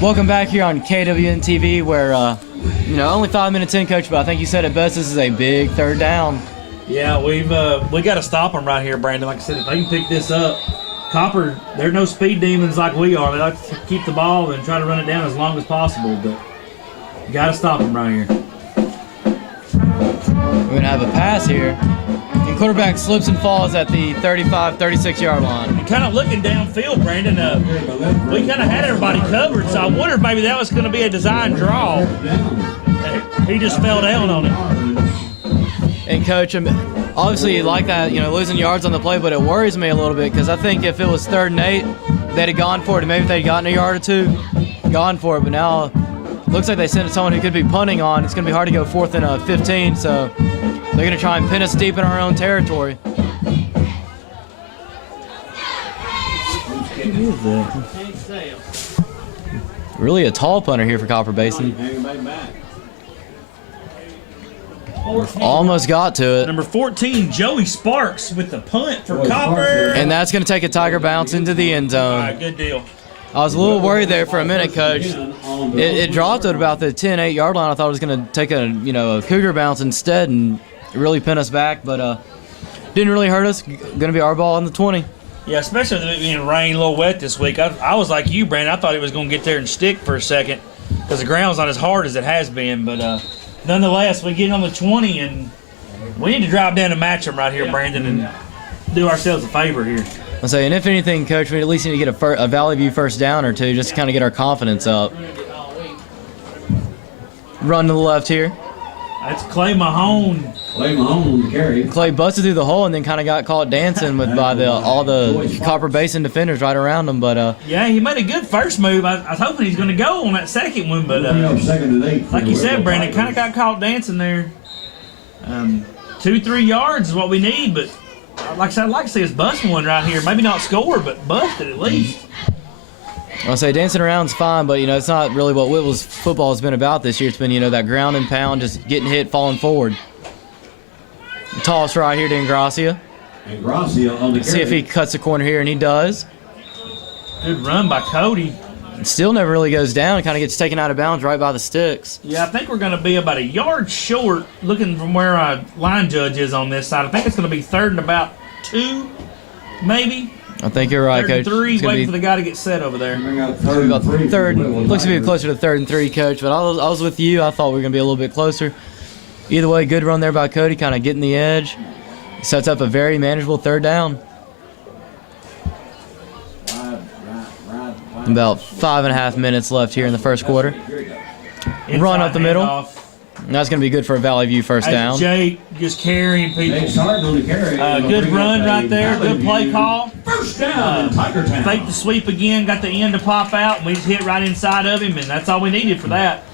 Welcome back here on KWN TV, where only 5 minutes in, Coach, but I think you said it best. This is a big third down. Yeah, we got to stop them right here, Brandon. Like I said, if they can pick this up, Copper, they're no speed demons like we are. They like to keep the ball and try to run it down as long as possible, but you got to stop them right here. We're going to have a pass here. And quarterback slips and falls at the 35, 36-yard line. And kind of looking downfield, Brandon, we kind of had everybody covered, so I wondered maybe that was going to be a design draw. He just fell down on it. And, Coach, obviously you like that, losing yards on the play, but it worries me a little bit because I think if it was 3rd and 8, they'd have gone for it, and maybe if they'd gotten a yard or two, gone for it. But now it looks like they sent it to someone who could be punting on. It's going to be hard to go 4th and 15, so they're going to try and pin us deep in our own territory. Really a tall punter here for Copper Basin. Almost got to it. Number 14, Joey Sparks with the punt for Copper. And that's going to take a Tiger bounce into the end zone. All right, good deal. I was a little worried there for a minute, Coach. It dropped at about the 10, 8-yard line. I thought it was going to take a Cougar bounce instead and really pin us back, but didn't really hurt us. Going to be our ball on the 20. Yeah, especially with it being rain, a little wet this week. I was like you, Brandon. I thought he was going to get there and stick for a second because the ground's not as hard as it has been. But nonetheless, we get on the 20, and we need to drive down and match them right here, Brandon, and do ourselves a favor here. I'll say, and if anything, Coach, we at least need to get a Valley View first down or two just to kind of get our confidence up. Run to the left here. That's Clay Mahone. Clay Mahone on the carry. Clay busted through the hole and then kind of got caught dancing by all the Copper Basin defenders right around him. But yeah, he made a good first move. I was hoping he's going to go on that second one, but like you said, Brandon, kind of got caught dancing there. 2-3 yards is what we need, but like I said, I'd like to see us bust one right here. Maybe not score, but bust it at least. I'll say dancing around's fine, but it's not really what Whitwell's football has been about this year. It's been that ground and pound, just getting hit, falling forward. Toss right here to Ingracia. Ingracia on the carry. See if he cuts the corner here, and he does. Good run by Cody. Still never really goes down. Kind of gets taken out of bounds right by the sticks. Yeah, I think we're going to be about a yard short looking from where our line judge is on this side. I think it's going to be 3rd and about 2, maybe. I think you're right, Coach. 3, waiting for the guy to get set over there. Third, looks to be closer to 3rd and 3, Coach. But I was with you. I thought we were going to be a little bit closer. Either way, good run there by Cody, kind of getting the edge. Sets up a very manageable 3rd down. About 5.5 minutes left here in the first quarter. Run up the middle. That's going to be good for a Valley View first down. Jake just carrying people. Good run right there. Good play call. First down, Tiger Town. Fake the sweep again. Got the end to pop out. And we just hit right inside of him, and that's all we needed for that.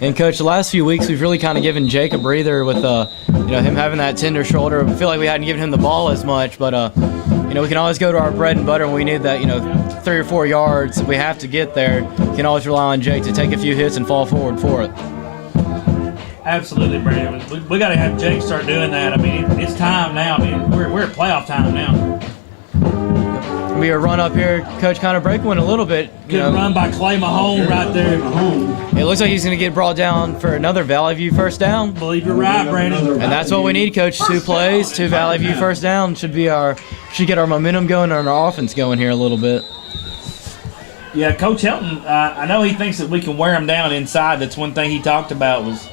And, Coach, the last few weeks we've really kind of given Jake a breather with him having that tender shoulder. I feel like we hadn't given him the ball as much, but we can always go to our bread and butter when we need that 3 or 4 yards. If we have to get there, we can always rely on Jake to take a few hits and fall forward for it. Absolutely, Brandon. We got to have Jake start doing that. I mean, it's time now. I mean, we're at playoff time now. We a run up here, Coach, kind of break one a little bit. Good run by Clay Mahone right there. It looks like he's going to get brought down for another Valley View first down. Believe you're right, Brandon. And that's what we need, Coach. 2 plays, 2 Valley View first down should get our momentum going and our offense going here a little bit. Yeah, Coach Helton, I know he thinks that we can wear him down inside. That's one thing he talked about was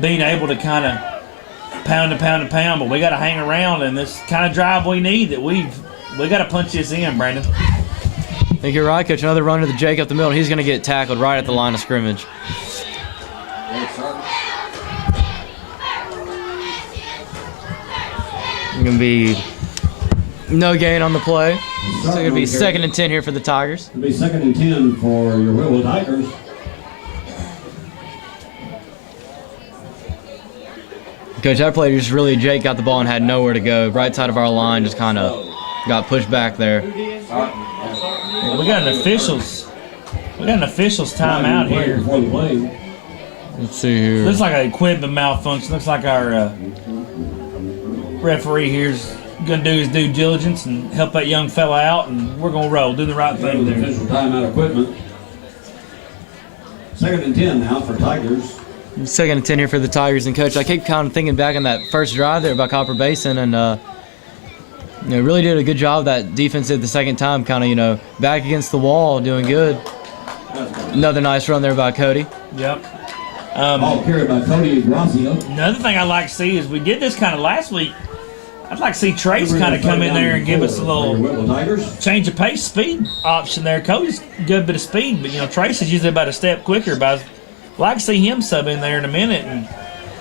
being able to kind of pound and pound and pound. But we got to hang around, and this kind of drive we need that we got to punch this in, Brandon. I think you're right, Coach. Another run to the Jake up the middle. He's going to get tackled right at the line of scrimmage. Going to be no gain on the play. So going to be 2nd and 10 here for the Tigers. It'll be 2nd and 10 for your Whitwell Tigers. Coach, that play just really, Jake got the ball and had nowhere to go. Right side of our line just kind of got pushed back there. We got an officials timeout here. Let's see here. Looks like an equipment malfunction. Looks like our referee here's gonna do his due diligence and help that young fella out, and we're gonna roll. Do the right thing there. Official timeout equipment. Second and 10 now for Tigers. Second and 10 here for the Tigers. And, Coach, I keep kind of thinking back on that first drive there by Copper Basin, and really did a good job. That defense did the second time, kind of, back against the wall, doing good. Another nice run there by Cody. Yep. Ball carried by Cody Gracio. Another thing I like to see is we did this kind of last week. I'd like to see Trace kind of come in there and give us a little Whitwell Tigers. change of pace, speed option there. Cody's a good bit of speed, but Trace is usually about a step quicker. But I'd like to see him sub in there in a minute and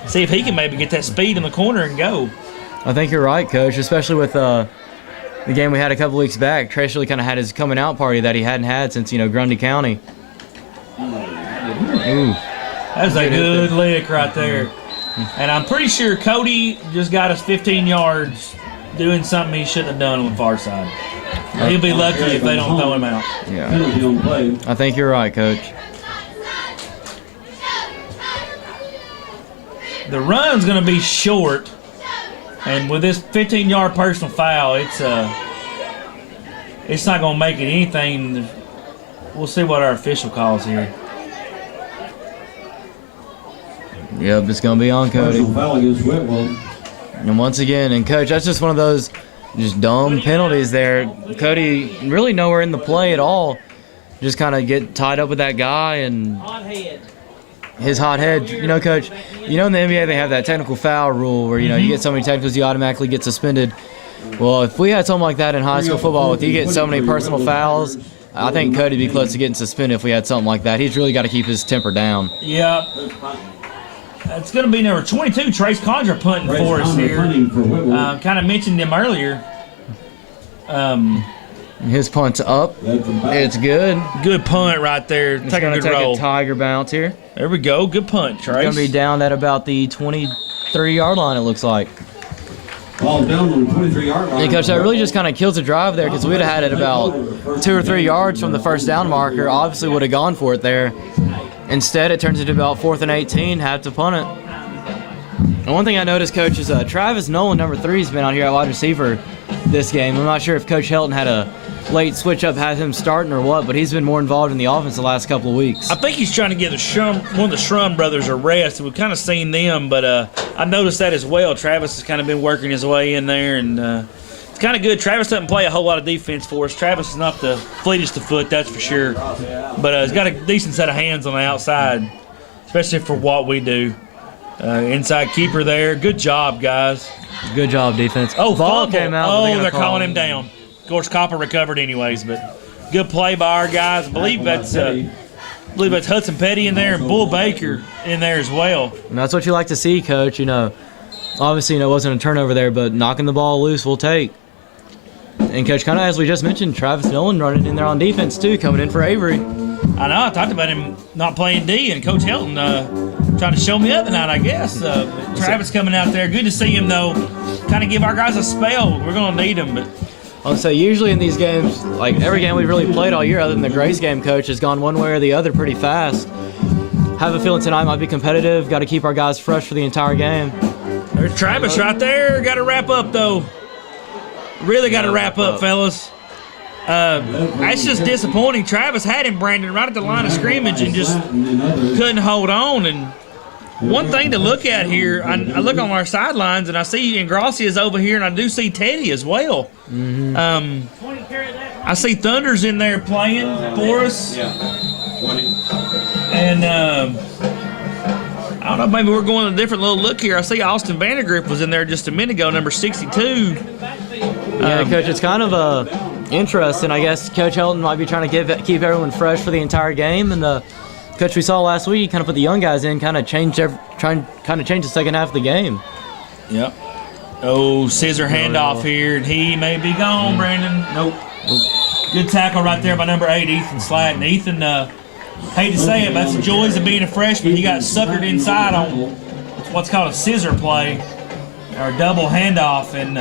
see if he can maybe get that speed in the corner and go. I think you're right, Coach, especially with the game we had a couple weeks back. Trace really kind of had his coming out party that he hadn't had since, Grundy County. Ooh. That's a good lick right there. And I'm pretty sure Cody just got us 15 yards doing something he shouldn't have done on the far side. He'll be lucky if they don't throw him out. Yeah. Penalty on play. I think you're right, Coach. The run's going to be short, and with this 15-yard personal foul, it's not going to make it anything. We'll see what our official calls here. Yep, it's going to be on Cody. Personal foul against Whitwell. And once again, and Coach, that's just one of those just dumb penalties there. Cody really nowhere in the play at all. Just kind of get tied up with that guy and his hot head. Coach, in the NBA they have that technical foul rule where, you get so many technicals, you automatically get suspended. Well, if we had something like that in high school football, with you get so many personal fouls, I think Cody'd be close to getting suspended if we had something like that. He's really got to keep his temper down. Yeah. It's going to be number 22, Trace Condra punting for us here. Kind of mentioned him earlier. His punt's up. It's good. Good punt right there. Take a good roll. A Tiger bounce here. There we go. Good punt, Trace. It's going to be down at about the 23-yard line, it looks like. Ball down on the 23-yard line. Yeah, Coach, that really just kind of kills the drive there because we'd have had it about 2 or 3 yards from the first down marker. Obviously would have gone for it there. Instead, it turns into about 4th and 18, have to punt it. And one thing I noticed, Coach, is Travis Nolan, number 3, has been out here at wide receiver this game. I'm not sure if Coach Helton had a late switch-up, had him starting or what, but he's been more involved in the offense the last couple of weeks. I think he's trying to give one of the Shrum brothers a rest. We've kind of seen them, but I noticed that as well. Travis has kind of been working his way in there, and it's kind of good. Travis doesn't play a whole lot of defense for us. Travis is not the fleetest of foot, that's for sure. But he's got a decent set of hands on the outside, especially for what we do. Inside keeper there. Good job, guys. Good job, defense. Oh, ball fumble. came out. They're calling him down. Of course, Copper recovered anyways, but good play by our guys. I believe that's Hudson Petty in there and Bull Baker in there as well. And that's what you like to see, Coach. Obviously, it wasn't a turnover there, but knocking the ball loose we'll take. And, Coach, kind of as we just mentioned, Travis Nolan running in there on defense, too, coming in for Avery. I know. I talked about him not playing D, and Coach Helton trying to show me the other night, I guess. Travis coming out there. Good to see him, though. Kind of give our guys a spell. We're going to need him. But I'll say usually in these games, like every game we've really played all year other than the Grace game, Coach, has gone one way or the other pretty fast. Have a feeling tonight might be competitive. Got to keep our guys fresh for the entire game. There's Travis right there. Got to wrap up, though. Really got to wrap up, fellas. That's just disappointing. Travis had him, Brandon, right at the line of scrimmage and just couldn't hold on. And one thing to look at here, I look on our sidelines and I see Ingracia's over here and I do see Teddy as well. Mm-hmm. I see Thunder's in there playing for us. And I don't know, maybe we're going a different little look here. I see Austin Vandergrift was in there just a minute ago, number 62. Yeah, Coach, it's kind of interesting. I guess Coach Helton might be trying to keep everyone fresh for the entire game. And Coach, we saw last week, he kind of put the young guys in, kind of change the second half of the game. Yep. Oh, scissor handoff here, and he may be gone, Brandon. Nope. Good tackle right there by number 8, Ethan Slatton. Ethan, hate to say it, but that's the joys of being a freshman. He got suckered inside on what's called a scissor play, or a double handoff, and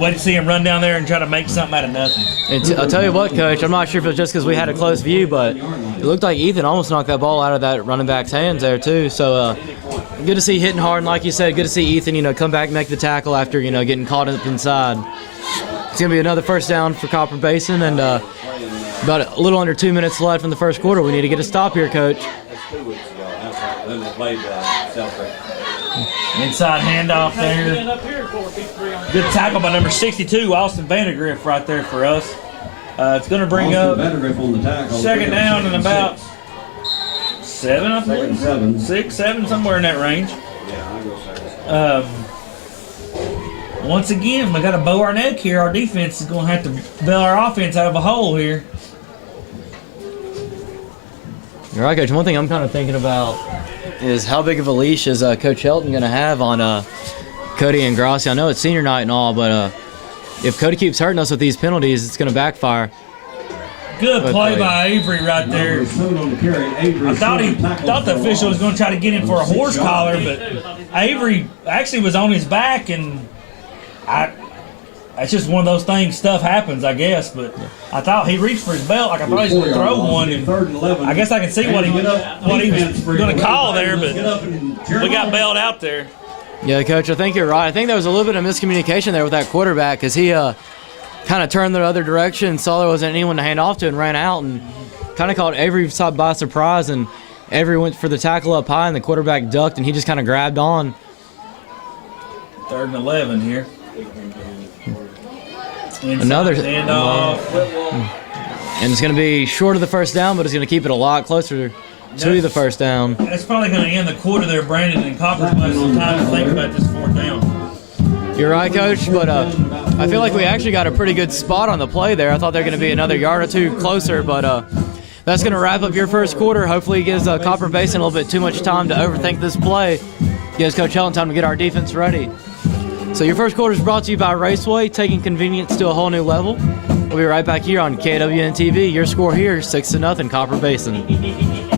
wait to see him run down there and try to make something out of nothing. And I'll tell you what, Coach, I'm not sure if it was just because we had a close view, but it looked like Ethan almost knocked that ball out of that running back's hands there, too. So good to see hitting hard, and like you said, good to see Ethan, come back and make the tackle after, getting caught up inside. It's going to be another first down for Copper Basin, and About a little under 2 minutes left in the first quarter. We need to get a stop here, Coach. That's 2 weeks ago. Then they played Selfridge. Inside handoff there. Good tackle by number 62, Austin Vandergriff, right there for us. It's going to bring up Vandergriff on the tackle. second down and about 7, I think. 7. 6, 7, somewhere in that range. Yeah, I go 7. Once again, we got to bow our neck here. Our defense is going to have to bail our offense out of a hole here. You're right, Coach. One thing I'm kind of thinking about is how big of a leash is Coach Helton going to have on Cody and Grassi. I know it's senior night and all, but if Cody keeps hurting us with these penalties, it's going to backfire. Good play by Avery right there. I thought the official was going to try to get him for a horse collar, but Avery actually was on his back, and it's just one of those things. Stuff happens, I guess. But I thought he reached for his belt, like I thought he was going to throw one. And I guess I can see what he was going to call there, but we got bailed out there. Yeah, Coach, I think you're right. I think there was a little bit of miscommunication there with that quarterback because he kind of turned the other direction, saw there wasn't anyone to hand off to, and ran out and kind of caught Avery by surprise. And Avery went for the tackle up high, and the quarterback ducked, and he just kind of grabbed on. 3rd and 11 here. Another handoff. And it's going to be short of the first down, but it's going to keep it a lot closer to the first down. That's probably going to end the quarter there, Brandon, and Copper's going to have some time to think about this 4th down. You're right, Coach, but I feel like we actually got a pretty good spot on the play there. I thought they're going to be another yard or two closer, but that's going to wrap up your first quarter. Hopefully it gives Copper Basin a little bit too much time to overthink this play. Gives Coach Helton time to get our defense ready. So your first quarter is brought to you by Raceway, taking convenience to a whole new level. We'll be right back here on KWN TV. Your score here, 6-0, Copper Basin.